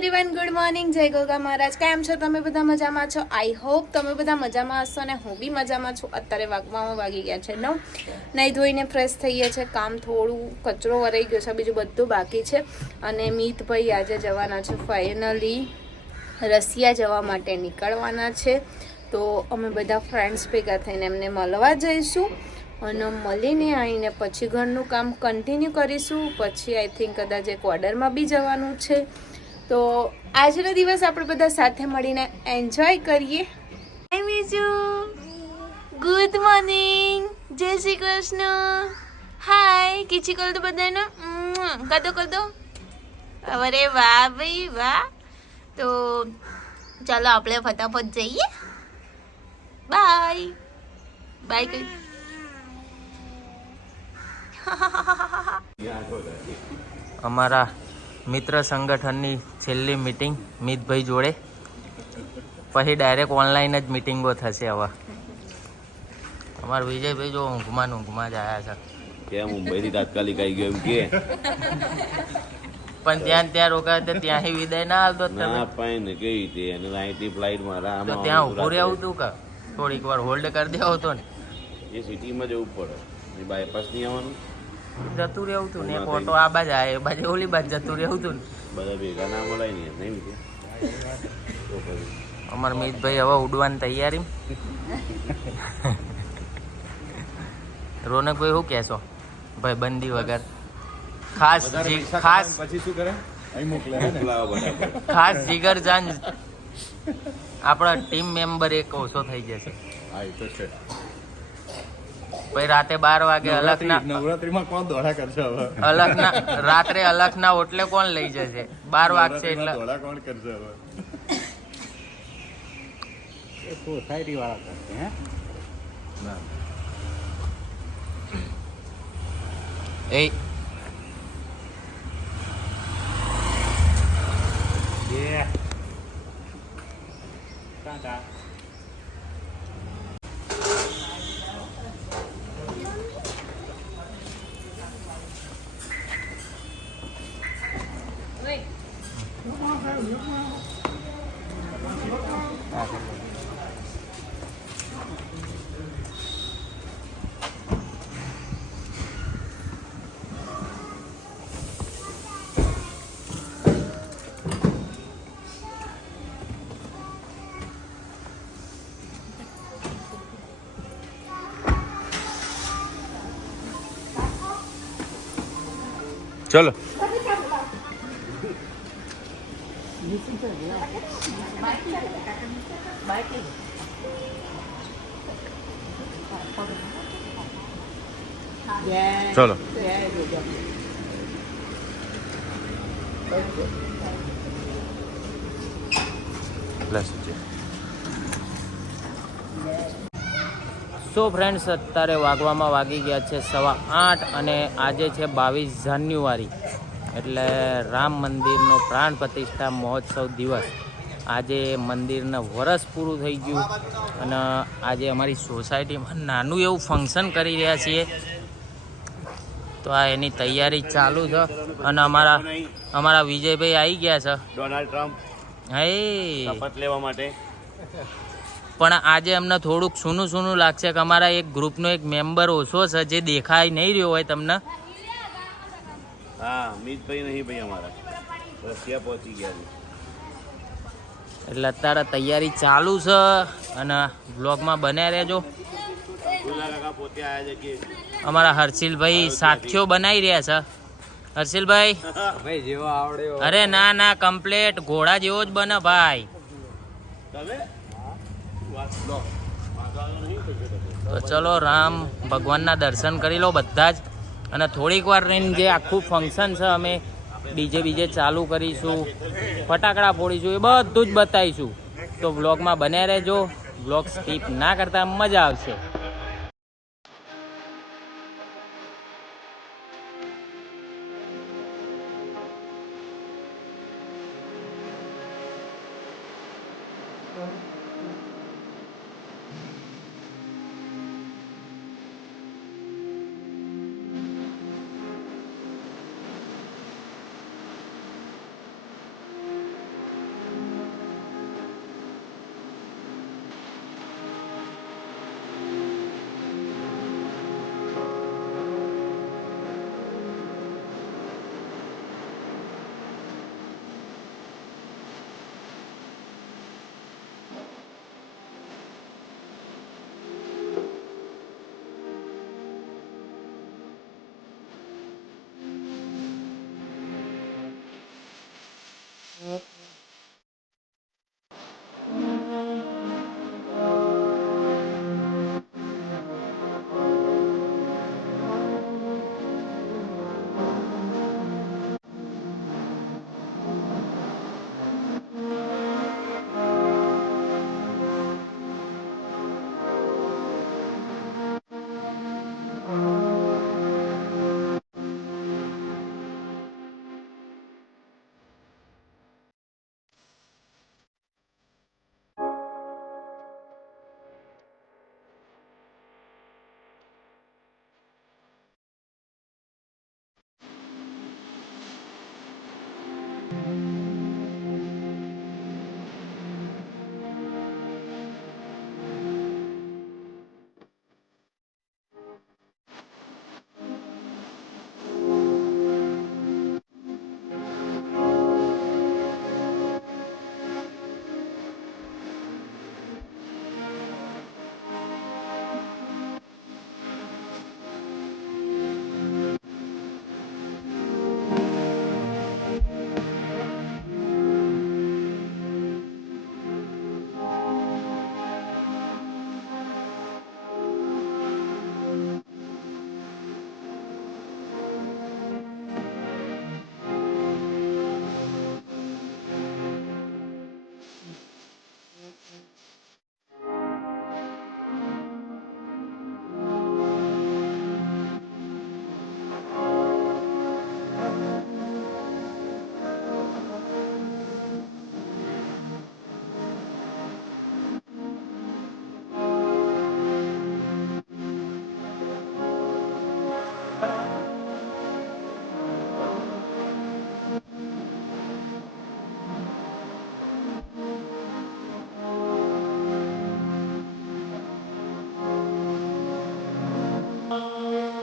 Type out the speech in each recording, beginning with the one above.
Everyone, good morning. જય ગોગા મહારાજ. કેમ છો તમે બધા? મજામાં છો? આઈ હોપ તમે બધા મજામાં હશો અને હું બી મજામાં છું. અત્યારે વાગી ગયા છે 9. નહીં ધોઈને ફ્રેશ થઈએ છે. કામ થોડું કચરો વરાઈ ગયો છે, બીજું બધું બાકી છે. અને મિતભાઈ આજે જવાના છે, ફાઇનલી રશિયા જવા માટે નીકળવાના છે. તો અમે બધા ફ્રેન્ડ્સ ભેગા થઈને એમને મળવા જઈશું અને મળીને આવીને પછી ઘરનું કામ કન્ટિન્યુ કરીશું. પછી આઈ થિંક કદાચ એક ઓર્ડરમાં બી જવાનું છે. તો આજનો દિવસ આપણે બધા સાથે મળીને એન્જોય કરીએ. હાય બીજુ, ગુડ મોર્નિંગ, જય શ્રી કૃષ્ણ. હાય કીચી કર દો બધાને, કર દો. અરે વાહ ભાઈ વાહ. તો ચાલો આપણે ફટાફટ જઈએ. બાય બાય કઈ. અમારા મિત્ર સંગઠનની છેલ્લી મીટિંગ મિતભાઈ જોડે, પછી ડાયરેક્ટ ઓનલાઈન જ મીટિંગો થશે. હવે અમારા વિજયભાઈ જો ઊંઘમાં જ આવ્યા છે. કે મુંબઈથી તાત્કાલિક આવી ગયો એમ કે પણ ત્યાં રોકાયા ત્યાંથી વિદાય ના આવતો ના પાય ને કેવી રીતે અને નાઈટની ફ્લાઇટ મારા તો ત્યાં ઉભું રહેવું હતું કે થોડીક વાર હોલ્ડ કરી દેવો હતો ને. એ સિટીમાં જવું પડે, એ બાયપાસ નહીં આવવાનું, જતું રહેવું હતું ને. એક ઓટો આ બાજુ આવે, એ બાજુ ઓલી બાજુ જતું રહેવું હતું ને. બધા ભેગા ના બોલાય નહીં લીધે. અમારા મિતભાઈ હવે ઉડવાની તૈયારી. રોનકભાઈ શું કહેશો ભાઈ બંદી વગર? ખાસ ખાસ જીગર જાન આપણા ટીમ મેમ્બર એક ઓછો થઈ જશે. પછી રાતે 12 વાગે નવરાત્રીમાં કોણ દોડા કરશે હવે? રાત્રે અલખના ઓટલે કોણ લઈ જશે? 12 વાગશે એટલે દોડા કોણ કરશે હવે? એ સોસાયટી વાળા કરશે. હે ના એ ટાટા. ચલો ચલો. સો ફ્રેન્ડ્સ, અત્યારે વાગી ગયા છે 8:15 અને આજે છે 22 જાન્યુઆરી, એટલે રામ મંદિરનો પ્રાણ પ્રતિષ્ઠા મહોત્સવ દિવસ. આજે મંદિરનું વરસ પૂરું થઈ ગયું અને આજે અમારી સોસાયટીમાં નાનું એવું ફંક્શન કરી રહ્યા છીએ. તો આ એની તૈયારી ચાલુ છે અને અમારા વિજયભાઈ આવી ગયા છે ડોનાલ્ડ ટ્રમ્પ હે શપથ લેવા માટે. પણ આજે અમને થોડુંક સૂનું લાગશે કે અમારા એક ગ્રુપનો એક મેમ્બર ઓછો છે, જે દેખાઈ નહીં રહ્યો હોય તમને. હા, મિતભાઈ નહીં ભાઈ, અમારા રશિયા પહોંચી ગયા છે. એટલે અત્યારે તૈયારી ચાલુ છે અને બ્લોગમાં બન્યા રહેજો. પોતે આવ્યા છે કે અમારા હર્ષિલભાઈ સાથીઓ બનાવી રહ્યા છે. હર્ષિલભાઈ ભાઈ જેવો આવડે અરે ના કમ્પ્લેટ ઘોડા જેવો જ બને ભાઈ. તો ચલો રામ ભગવાનના દર્શન કરી લો બધા જ. અને થોડીક વાર રહીને જે આખું ફંક્શન છે અમે ડીજે ચાલુ કરીશું, ફટાકડા ફોડીશું, એ બધું જ બતાવીશું. તો વ્લોગમાં બન્યા રહેજો. વ્લોગ સ્કીપ ના કરતા મજા આવશે.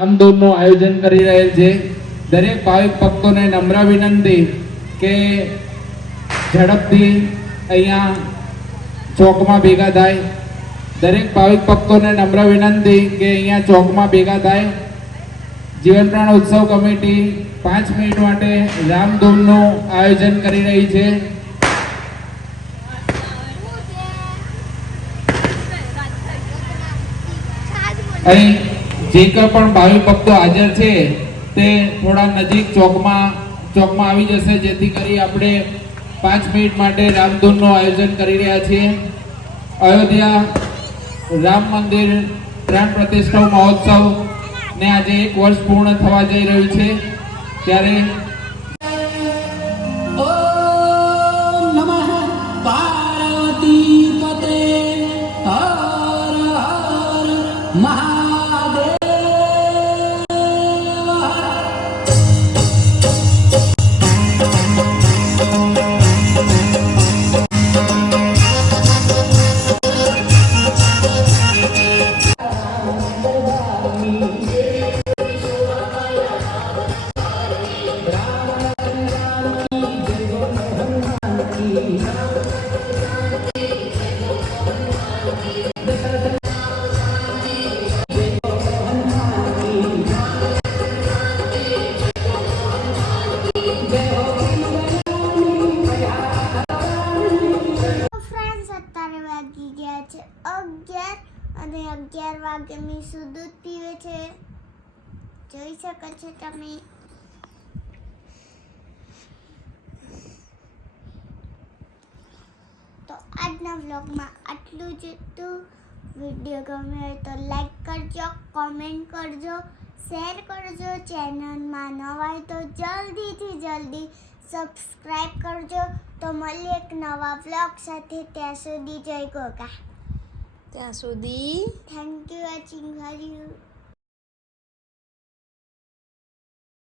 રામધૂનનું આયોજન કરી રહેલ છે. દરેક ભાવિક ભક્તોને નમ્ર વિનંતી કે ઝડપથી અહીંયા ચોકમાં ભેગા થાય. દરેક ભાવિક ભક્તોને નમ્ર વિનંતી કે અહીંયા ચોકમાં ભેગા થાય. જીવન પ્રાણ ઉત્સવ કમિટી 5 મિનિટ માટે રામધૂનનું આયોજન કરી રહી છે. અહીં જે કોઈ પણ ભાવિક ભક્તો હાજર છે તે થોડા નજીક ચોકમાં આવી જશે, જેથી કરી આપણે 5 મિનિટ માટે રામધૂનનું આયોજન કરી રહ્યા છીએ. અયોધ્યા રામ મંદિર પ્રાણ પ્રતિષ્ઠા મહોત્સવ ને આજે 1 વર્ષ પૂર્ણ થવા જઈ રહ્યું છે, ત્યારે અને 11 વાગ્યાની દૂધ પીવે છે, જોઈ શકો છો તમે. તો આજના વ્લોગમાં આટલું જ હતું. વિડીયો ગમે હોય તો લાઈક કરજો, કોમેન્ટ કરજો, શેર કરજો. ચેનલમાં નવા હોય તો જલ્દીથી જલ્દી સબસ્ક્રાઈબ કરજો. તો મળીએ એક નવા વ્લોગ સાથે. ત્યાં સુધી જય ગોગા. ત્યાં સુધી થેન્ક યુ વોચિંગ.